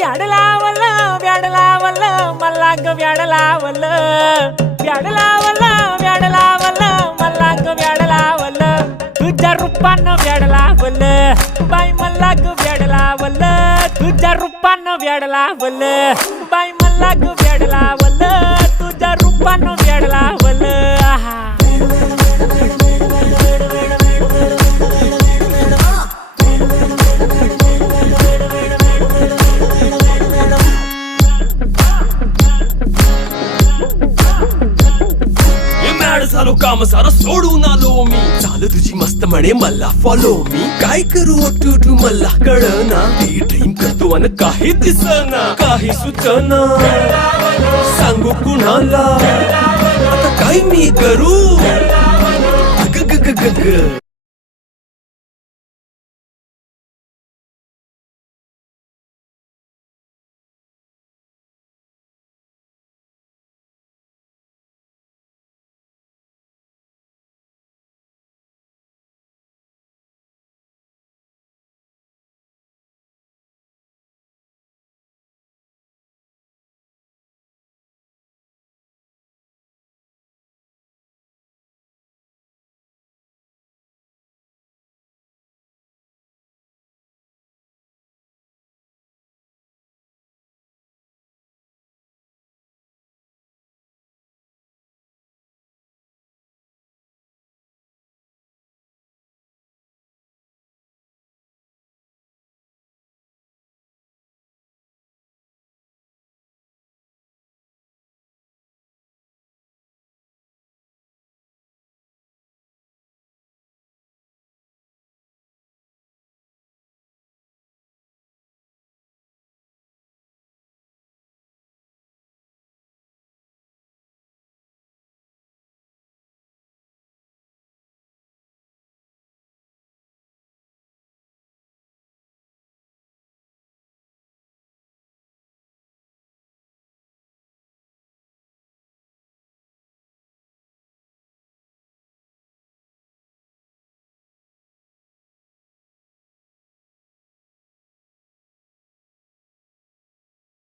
व्याड लावलं व्याड लावलं मला ग व्याड लावलं व्याड लावलं व्याड लावलं मला ग व्याड लावलं तुझ्या रूपानं व्याड लावलं बाई मला ग व्याड लावलं तुझ्या रूपानं व्याड लावलं बाई मला ग व्याड लावलं तुझ्या रूपानं व्याड लावलं आहा झालो काम सारं सोडून आलो मी चाल तुझी मस्त म्हणे मला फॉलो मी काय करू टू मला कळना ती ड्रीम करतो आणि काही दिसना काही सुचना सांगू कुणाला आता काय मी करू ग ग ग ग ग